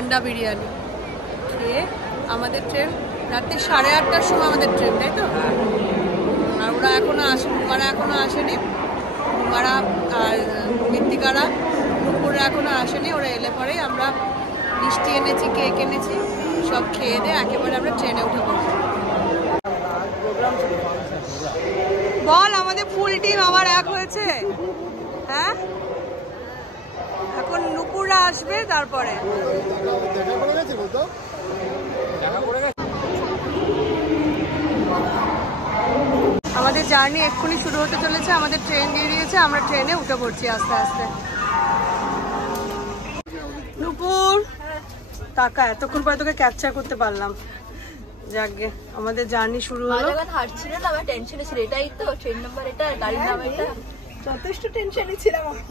হান্ডা বিরিয়ানি খেয়ে আমাদের ট্রেন রাত্রি 8:30টার সময় আমাদের ট্রেন, তাই তো? আর ওরা এখনো এখনো আসেনি। রুমারা আর মৃত্তিকারা দুপুরে এখনো আসেনি। ওরা এলে পরেই আমরা মিষ্টি এনেছি, কেক এনেছি, সব খেয়ে দিয়ে একেবারে আমরা ট্রেনে উঠে পড়বো। বল, আমাদের ফুল টিম আবার এক হয়েছে। হ্যাঁ, এখন নুপুররা আসবে, তারপরে আমাদের জার্নি এক্ষুনি শুরু হতে চলেছে। আমাদের ট্রেন দিয়ে দিয়েছে, আমরা ট্রেনে উঠে পড়ছি আস্তে আস্তে। নুপুর টাকা এতক্ষণ পরে তোকে ক্যাপচার করতে পারলাম। যাকগে, আমাদের জার্নি শুরু হলো। হাঁটছিল না, আমার টেনশনে ছিল। এটাই তো ট্রেন নাম্বার, এটা গাড়ির নাম, এটা যথেষ্ট টেনশনে ছিলাম আমি।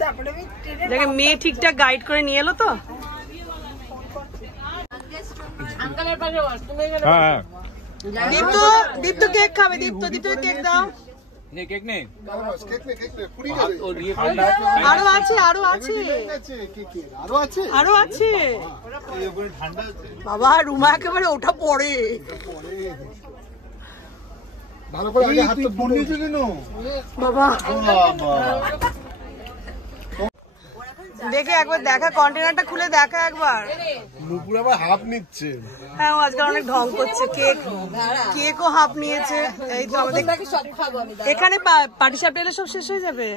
তারপরে আমি ট্রেনে দেখে মেয়ে ঠিকঠাক গাইড করে নিয়ে এলো তো। আঙ্কেলের পাশে বস, তুমি এখানে হ্যাঁ দীপ্ত কেক খাবে। দীপ্ত কেক দাও। কেক নেই, আরো আছে বাবা। রুমা একেবারে ওঠা পড়ে। বাবা দেখে একবার দেখা, কন্টেনারটা খুলে দেখা একবার। নুপুর আবার হাফ নিচ্ছে। হ্যাঁ, ও আজকাল অনেক ঢং করছে। কেকও হাফ নিয়েছে। এই তো আমাদের এখানে পাটিসাপটা এলে সব শেষ হয়ে যাবে।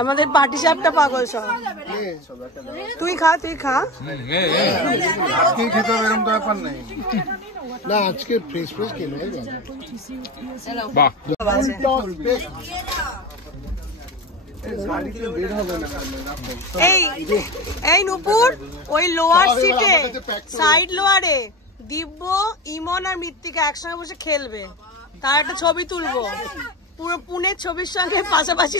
আমাদের পাটিসাপটা পাগল সব। তুই খা। আজকে খেতে হবে এরকম তো ব্যাপার নাই না, আজকে ফ্রেশ খেলে বাহ। এই নুপুর, ওই লোয়ার সিটে, সাইড লোয়ারে দিব্য, ইমন আর মৃত্তিকা একসঙ্গে বসে খেলবে। তার একটা ছবি তুলবো, পুরো পুনের ছবির সঙ্গে পাশাপাশি।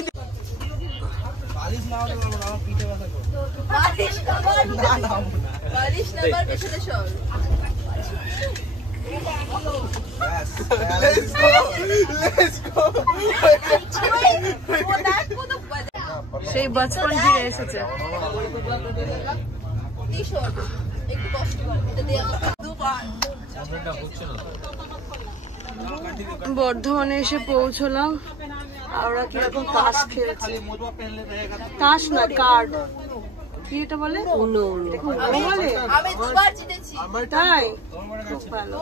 সেই বচপন ফিরে এসেছে। বর্ধমানে এসে পৌঁছলাম। আমরা কিরকম তাস খেলছি। তাস না, কার্ড। কি এটা বলে? উনো বলে। তাই খুব ভালো।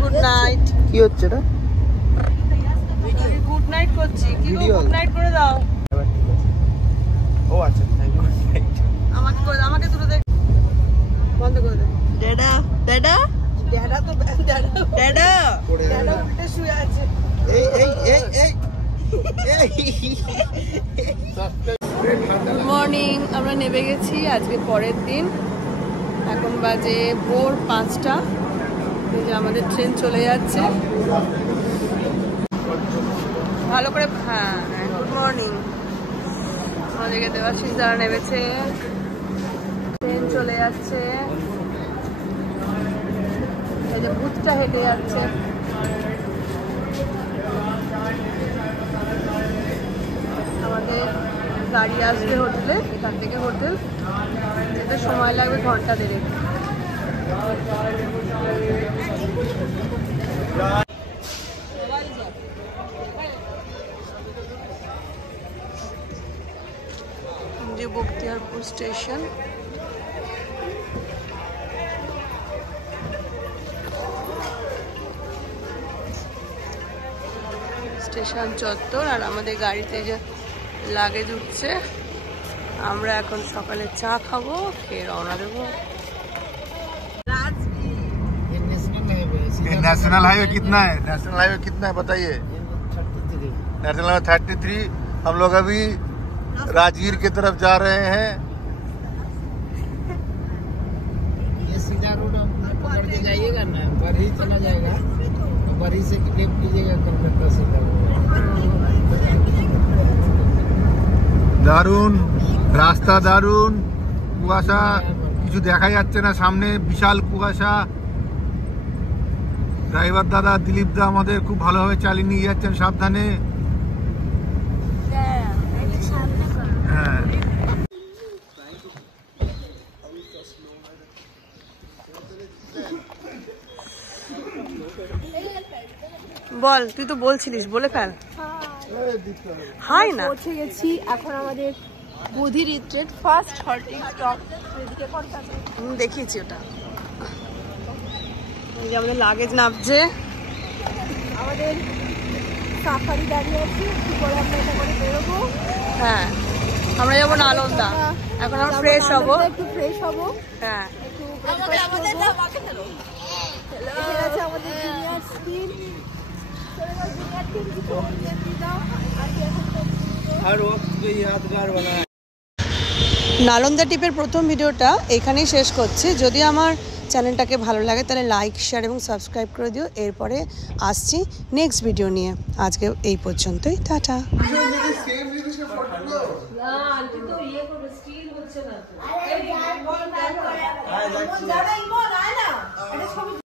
Good night. কি হচ্ছে এটা? গুড নাইট করছি। কি গুড নাইট করে দাও। ও আচ্ছা, আমাকে করে দাও। আমাকে দুটো দেখ, বন্ধ করে দে। ড্যাডা তো ড্যাডা উল্টে শুয়ে আছে। Good morning. আমরা নেমে গেছি আজকে পরের দিন। এখন বাজে ভোর 5টা। এই যে আমাদের ট্রেন চলে যাচ্ছে। ভালো করে। হ্যাঁ, গুড মর্নিং। আমাদেরকে দেবাশিস দ্বারা নেমেছে। ট্রেন চলে যাচ্ছে। এই যে ভূতটা হেঁটে যাচ্ছে। আমাদের গাড়ি আসবে হোটেলে, এখান থেকে হোটেল যেতে সময় লাগবে ঘন্টা দেড়েক। যে বখতিয়ারপুর স্টেশন। স্টেশন চত্বর। আর আমাদের গাড়িতে যে লাগেজ উঠছে। আমরা এখন সকালে চা খাবো, খেয়ে রওনা দেবো। नेशनल हाईवे कितना है? नेशनल हाईवे कितना है बताइए? National highway 33। हम लोग अभी राजगीर की तरफ जा रहे हैं। ये सीधा रोड अपना पकड़ के जाइएगा ना, बरही चला जाएगा, बरही से लेफ्ट लीजिएगा कलकत्ता से। দারুন রাস্তা, দারুন কুয়াশা, কিছু দেখা যাচ্ছে না সামনে, বিশাল কুয়াশা। ড্রাইভার দাদা দিলীপ দা আমাদের খুব ভালোভাবে চালিয়ে নিয়ে যাচ্ছেন সাবধানে। বল, তুই তো বলছিলিস, বলে ফেল। হাই না, পৌঁছে গেছি এখন আমাদের বুধি রিট্রিট ফার্স্ট হল্টিং স্টপ। এদিকে কোনটা? দেখিয়েছি ওটা। এই যে আমাদের লাগেজ নামছে, আমাদের সাফারি দাঁড়িয়ে আছে, কি করে আমরা এটা করে বেরোবো। হ্যাঁ আমরা যাবো নালন্দা, এখন আমরা ফ্রেশ হবো, একটু ফ্রেশ হবো। হ্যাঁ একটু আমাদের আমাদের জুনিয়র টিম, জুনিয়র টিম কিছু দাও আর কি এখন हर वक्त को यादगार बनाए। নালন্দা টিপের প্রথম ভিডিওটা এখানেই শেষ করছি। যদি আমার চ্যানেলটাকে ভালো লাগে তাহলে লাইক, শেয়ার এবং সাবস্ক্রাইব করে দিও। এরপরে আসছি নেক্সট ভিডিও নিয়ে। আজকে এই পর্যন্তই, টাটা।